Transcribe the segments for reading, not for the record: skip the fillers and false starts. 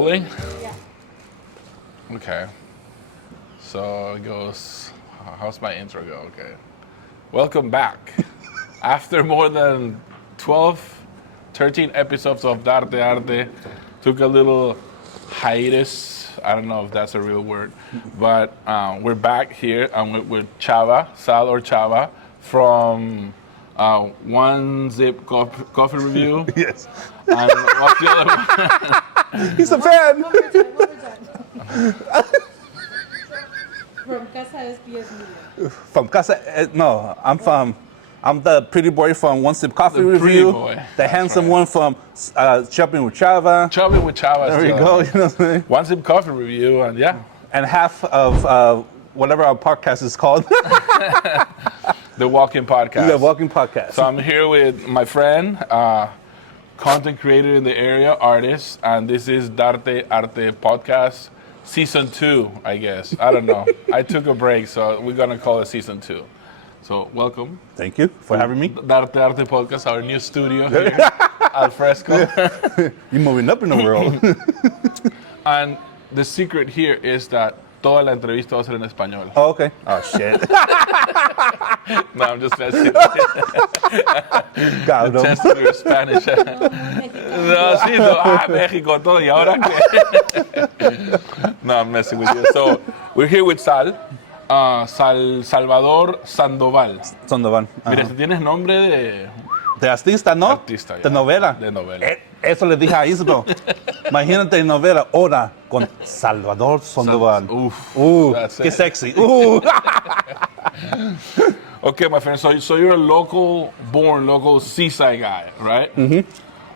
rolling? Yeah. Okay. So it goes, how's my intro go? Okay. Welcome back. After more than 13 episodes of Darte Arte, took a little hiatus. I don't know if that's a real word, but we're back here with Chava, Sal or Chava, from One Zip Coffee Review. Yes. And what's the other one? He's a fan. One more time. From CASA SPS Media. From CASA, no, I'm the pretty boy from One Sip Coffee The pretty Review. boy. The handsome one from Shopping with Chava. Chubby with Chava. There we go. You know what I'm saying? One Zip Coffee Review, and yeah. And half of whatever our podcast is called. The Walking Podcast. The Walking Podcast. So I'm here with my friend, content creator in the area, artist, and this is Darte Arte Podcast, Season 2, I guess. I don't know. I took a break, so we're going to call it Season 2. So welcome. Thank you for having me. Darte Arte Podcast, our new studio here, al fresco. You're moving up in the world. And the secret here is that toda la entrevista va a ser en español. Oh, okay. Oh, shit. No, I'm just messing. Got him. Testing your Spanish. No, sí, no, México, todo. ¿Y ahora qué? No, I'm messing with you. So, we're here with Salvador Sandoval. Sandoval. Mira, si tienes nombre de... De artista, ¿no? Artista, ya. De novela. De novela. Eso le dije a Isabel. Imagínate novela, Hora, con Salvador Sandoval. That's qué it. sexy. Okay, my friend, so you're a local seaside guy, right? Mm-hmm.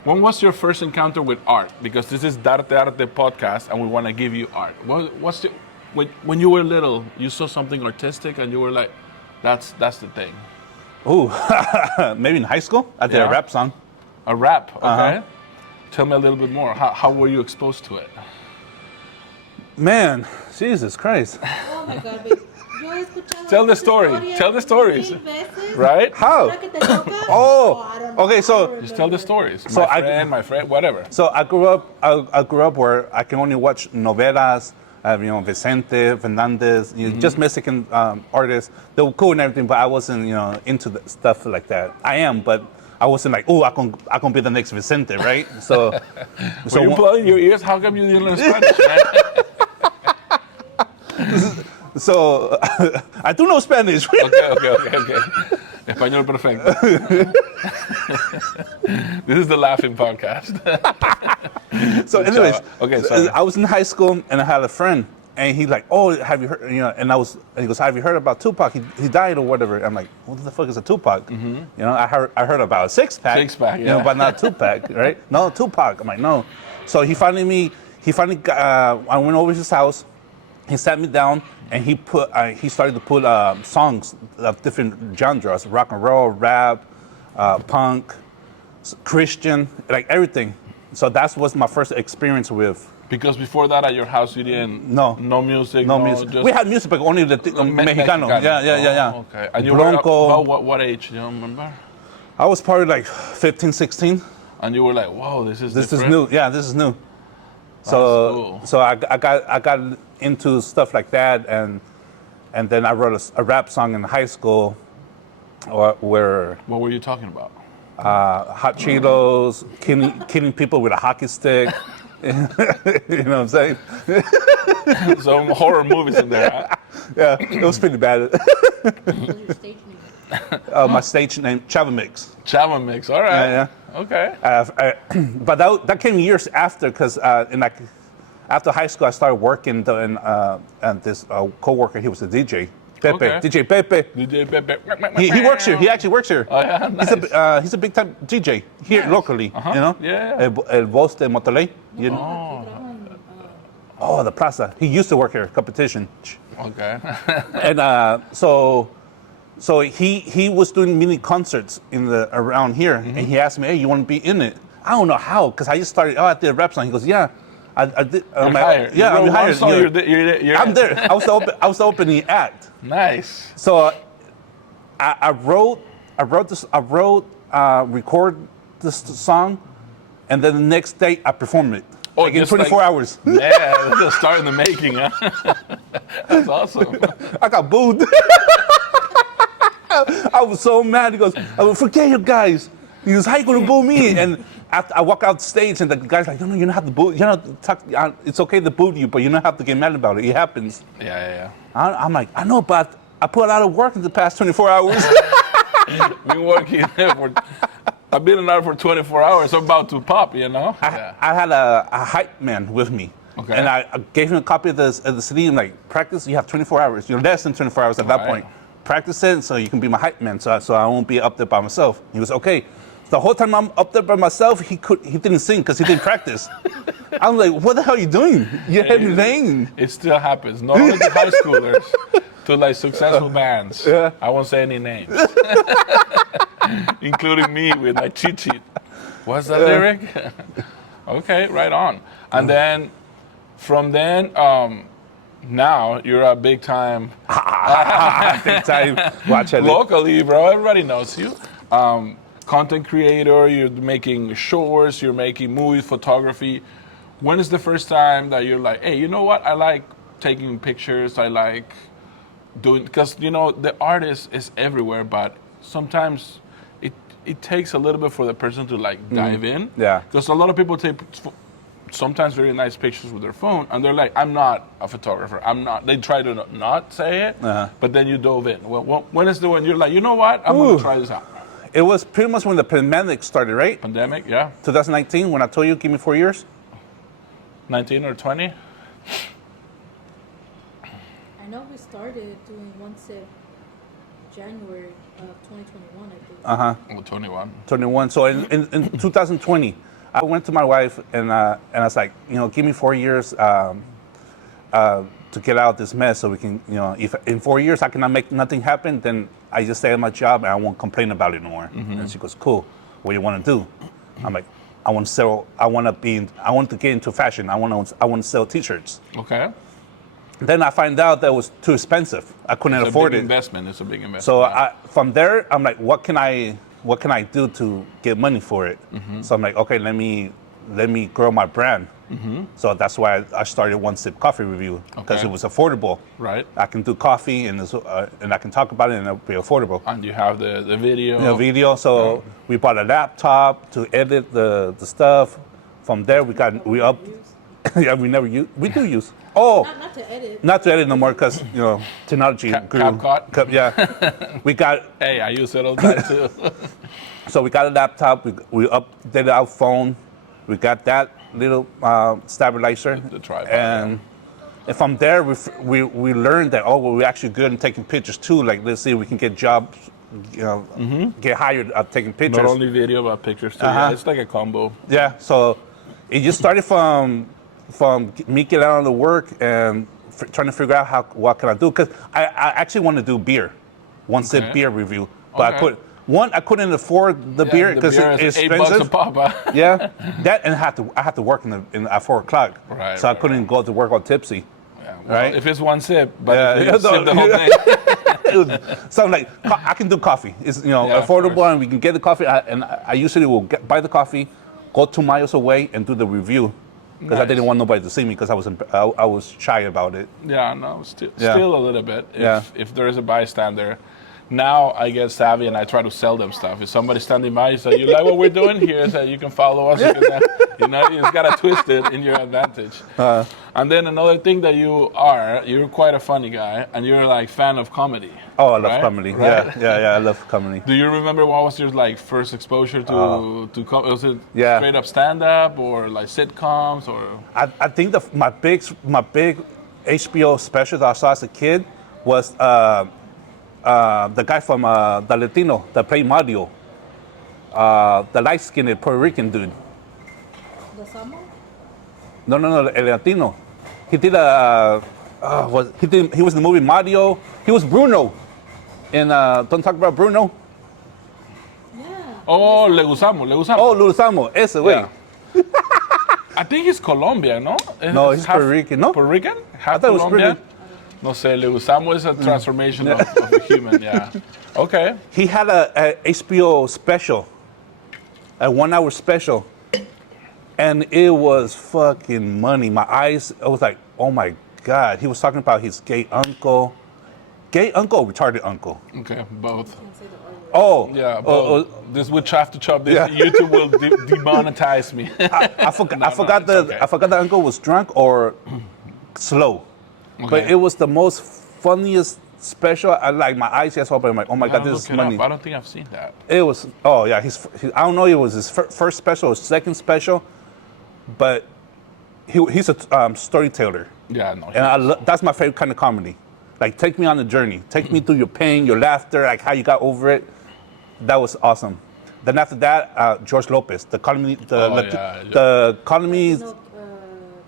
When was your first encounter with art? Because this is Darte Arte Podcast, and we want to give you art. When you were little, you saw something artistic, and you were like, that's the thing. Ooh, maybe in high school, I did a rap song. A rap, okay. Uh-huh. Tell me a little bit more. How were you exposed to it? Man, Jesus Christ. Oh my God, babe. Yo he escuchado Tell the esas story. historias Tell the stories. 1000 veces. Right? How? Ahora que te toca, Oh, I don't know. okay, so- I don't Just tell the remember. stories. So My friend, whatever. So I grew up where I can only watch novelas, Vicente, Fernandez, just Mexican artists. They were cool and everything, but I wasn't, into the stuff like that. I am, but I wasn't like, I can be the next Vicente, right? So, Were you blowing your ears? How come you didn't learn Spanish, man? So I do know Spanish. Okay. Español perfecto. This is the laughing podcast. So anyways, Okay, sorry. I was in high school and I had a friend, and he's like, "Oh, have you heard?" And he goes, "Have you heard about Tupac? He died or whatever." I'm like, "What the fuck is a Tupac?" I heard about a six pack. Six pack, yeah. But not Tupac, right? No, Tupac. I'm like, no. So he finally I went over to his house. He sat me down and he started to put songs of different genres: rock and roll, rap, punk, Christian, like everything. So that was my first experience with. Because before that, at your house, you didn't. No music. No music. Just We had music, but only the Mexicano. Yeah. Oh, okay. And you Bronco. were about what age? Do you remember? I was probably like 15, 16. And you were like, "Whoa, this is This different." is new. Yeah, this is new. Cool. So I got into stuff like that, and then I wrote a rap song in high school, where What were you talking about? hot Cheetos, killing people with a hockey stick. You know what I'm saying? Some horror movies in there. Huh? Yeah, it was pretty bad. What was your stage name? My stage name, Chava Mix. Chava mix. All right. Yeah. Okay. But that came years after, because after high school I started working, and this coworker, he was a DJ, Pepe, Okay. DJ Pepe. DJ Pepe. He works here. He actually works here. Oh yeah. Nice. He's a big time DJ here Nice. locally. Uh-huh. Yeah. El Voz de Monterey. You know? Que trabaja en, Oh, the Plaza. He used to work here. Competition. Okay. And so he was doing mini concerts around here, and he asked me, "Hey, you want to be in it?" I don't know how, because I just started. I did a rap song. He goes, "Yeah, I did." You're hired. Yeah, I'm hired. So you're I'm there. I was the opening act. Nice. So I record this song, and then the next day I performed it. Oh, like in just 24 hours. Yeah, that's a start in the making, huh? That's awesome. I got booed. I was so mad. He goes, I will forget you guys. He goes, how you gonna boo me? And after I walk out stage, and the guy's like, no, you don't have to boo. You know, it's okay to boo you, but you don't have to get mad about it. It happens. Yeah. I'm like, I know, but I put a lot of work in the past 24 hours. Been working I've been in art for 24 hours. I'm about to pop, you know? I had a hype man with me. Okay. And I gave him a copy of the CD. I'm like, practice, you have 24 hours. You're less than 24 hours at that Right. point. Practice it so you can be my hype man, so I won't be up there by myself. He was okay. The whole time I'm up there by myself, he didn't sing because he didn't practice. I'm like, what the hell are you doing? You had me laying. It still happens. Not only to high schoolers, to like successful bands. Yeah. I won't say any names. Including me with my cheat sheet. What's that lyric? Okay, right on. And then, from then, now you're a big time. Big time. Watch it. Locally, bro. Everybody knows you. Content creator. You're making shorts. You're making movies, photography. When is the first time that you're like, hey, you know what? I like taking pictures. I like doing, because you know the artist is everywhere, but sometimes it takes a little bit for the person to like dive in. Yeah. Because a lot of people take sometimes very nice pictures with their phone, and they're like, I'm not a photographer. I'm not. They try to not say it, but then you dove in. Well, when is the one you're like, you know what? I'm going to try this out. It was pretty much when the pandemic started, right? Pandemic, yeah. 2019, when I told you, give me 4 years. 19 or 20? I know we started doing one sip January of 2021, I think. Oh, 21. 21. So in 2020, I went to my wife and I was like, you know, give me 4 years to get out of this mess, so we can, you know, if in 4 years I cannot make nothing happen, then I just stay at my job and I won't complain about it no more. And she goes, cool. What do you want to do? I'm like, I want to sell. I want to get into fashion. I want to sell T-shirts. Okay. Then I find out that it was too expensive. I couldn't afford it. It's a big investment. So from there, I'm like, what can I do to get money for it? So I'm like, okay, let me grow my brand. So that's why I started One Sip Coffee Review, because it was affordable. Right. I can do coffee and I can talk about it and it'll be affordable. And you have the video. The video. So we bought a laptop to edit the stuff. From there, we yeah, we never use. We do use. Oh. Not to edit. Not to edit no more, because, you know, technology grew. CapCut? Yeah. We got. Hey, I use it all the time too. So we got a laptop. We updated our phone. We got that little stabilizer. The tripod. And from there, we learned that, we're actually good in taking pictures too. Like, let's see if we can get jobs, you know, get hired at taking pictures. Not only video, but pictures too. Yeah, it's like a combo. Yeah. So it just started from me getting out of the work and trying to figure out what can I do, because I actually want to do beer, One Sip beer review, but I couldn't afford the beer because it's expensive. $8 a pop. Huh? Yeah, that, and I had to work at 4 o'clock, Right, so I couldn't go to work all tipsy. Yeah, well, right? If it's one sip, but if you sip the whole thing. So I'm like, I can do coffee. It's, you know, Yeah, of affordable, course. and we can get the coffee. I usually will buy the coffee, go 2 miles away, and do the review. Because I didn't want nobody to see me, because I was shy about it. Yeah, no, still a little bit. If there is a bystander. Now I get savvy and I try to sell them stuff. If somebody's standing by, you say, you like what we're doing here? So you can follow us. You know, you just got to twist it in your advantage. And then another thing that you're quite a funny guy, and you're like fan of comedy. Oh, I love comedy. Right? Yeah, I love comedy. Do you remember what was your like first exposure to comedy? Was it Yeah. straight up stand up or like sitcoms or? I think my big HBO special that I saw as a kid was the guy from the Latino that played Mario, the light-skinned Puerto Rican dude. The summer? No, el Latino. He did he was in the movie Mario. He was Bruno in Don't Talk About Bruno. Yeah. Oh, Leguizamo. Oh, Luzamo, ese güey. Yeah. I think he's Colombian, no? No, he's Puerto Rican, no? Puerto Rican? Half thought it was Colombian? Puerto No sé, Leguizamo is a transformation of a human, yeah. Okay. He had a HBO special, a 1 hour special. And it was fucking money. My eyes, it was like, oh my God. He was talking about his gay uncle. Gay uncle or retarded uncle? Okay, both. Can't say the R word. Oh. Yeah, both. This would have to chop this. Yeah. YouTube will demonetize me. I forgot it's okay. I forgot the uncle was drunk or slow. But Okay. it was the most funniest special. I like my eyes just open. I'm like, oh my God, I'll this is look it up. money. I don't think I've seen that. It was, oh yeah, I don't know if it was his first special or second special, but he's a storyteller. Yeah, no. And that's my favorite kind of comedy. Like, take me on the journey. Take me through your pain, your laughter, like how you got over it. That was awesome. Then after that, George Lopez, the economy, the economy, No,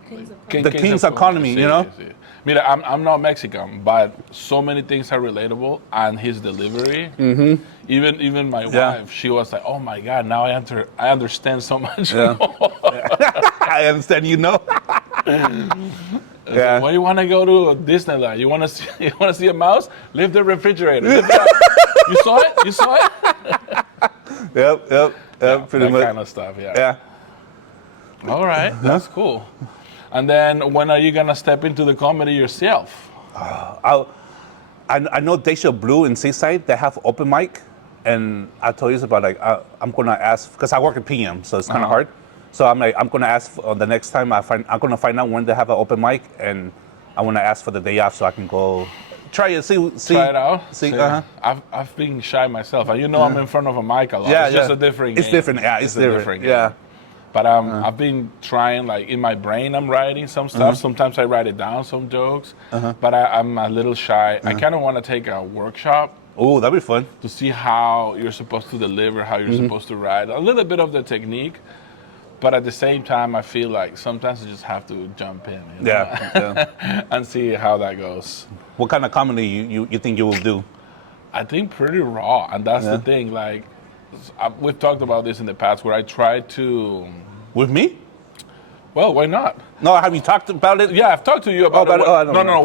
Kings of King- the Comedy. King's economy, you know? Sí. Mira, I'm not Mexican, but so many things are relatable, and his delivery. Mm-hmm. Even my Yeah. wife, she was like, "Oh my God, now I understand so much Yeah. more." I understand, you know? Why you want to go to Disneyland? You want to see a mouse? Leave the refrigerator. Lift it up. You saw it? You saw it? Yep, pretty that much. kind of stuff. Yeah. Yeah. All right, that's cool. And then when are you gonna step into the comedy yourself? I know Deja Blue in Seaside, they have open mic, and I told you about like I'm gonna ask because I work at PM, so it's kind of hard. So I'm gonna ask the next time I'm gonna find out when they have an open mic, and I wanna ask for the day off so I can go try it, see Try it out. See, See, uh-huh. I've been shy myself, and you know I'm in front of a mic a lot. Yeah, it's just a different. It's game. different. Yeah, it's a different. game. Yeah. But I've been trying, like in my brain, I'm writing some stuff. Sometimes I write it down, some jokes. But I'm a little shy. I kind of want to take a workshop Oh, that'd be fun. to see how you're supposed to deliver, how you're supposed to write, a little bit of the technique. But at the same time, I feel like sometimes you just have to jump in, you know? Yeah. and see how that goes. What kind of comedy you think you will do? I think pretty raw, and that's the thing. Like, we've talked about this in the past, where I try to. With me? Well, why not? No, have you talked about it? Yeah, I've talked to you about about it. it? Oh, I don't No. know.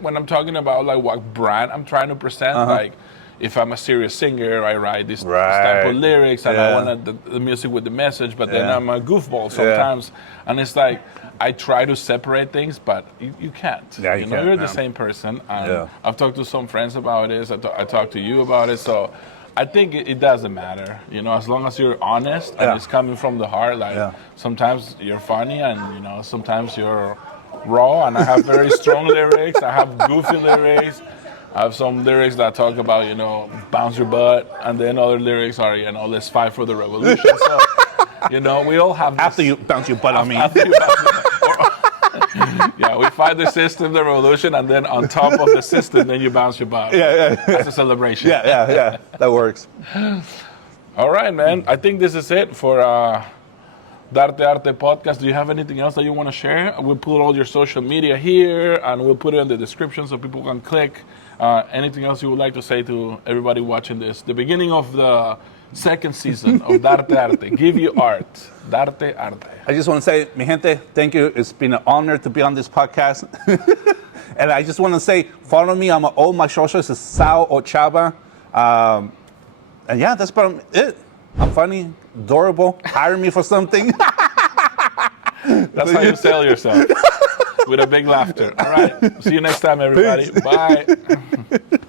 When I'm talking about like what brand I'm trying to present, like if I'm a serious singer, I write this type of lyrics, and I want the music with the message. But then I'm a goofball sometimes, and it's like I try to separate things, but you can't. Yeah, you can't, You're the man. same person. And I've talked to some friends about this. I talked to you about it. So I think it doesn't matter, you know, as long as you're honest and it's coming from the heart. Like sometimes you're funny, and you know, sometimes you're raw. And I have very strong lyrics. I have goofy lyrics. I have some lyrics that talk about, you know, bounce your butt, and then other lyrics are, you know, let's fight for the revolution. So, you know, we all have. After you bounce your butt on me. After you bounce your butt. Yeah, we fight the system, the revolution, and then on top of the system, then you bounce your butt. That's a celebration. Yeah. That works. All right, man. I think this is it for Darte Arte Podcast. Do you have anything else that you want to share? We'll put all your social media here, and we'll put it in the description so people can click. Anything else you would like to say to everybody watching this? The beginning of the second season of Darte Arte. Give you art. Darte Arte. I just want to say, mi gente, thank you. It's been an honor to be on this podcast. And I just want to say, follow me on all my socials. It's Sao or Chava. And yeah, that's about it. I'm funny, adorable. Hire me for something. That's how you sell yourself. With a big laughter. All right. See you next time, everybody. Peace. Bye.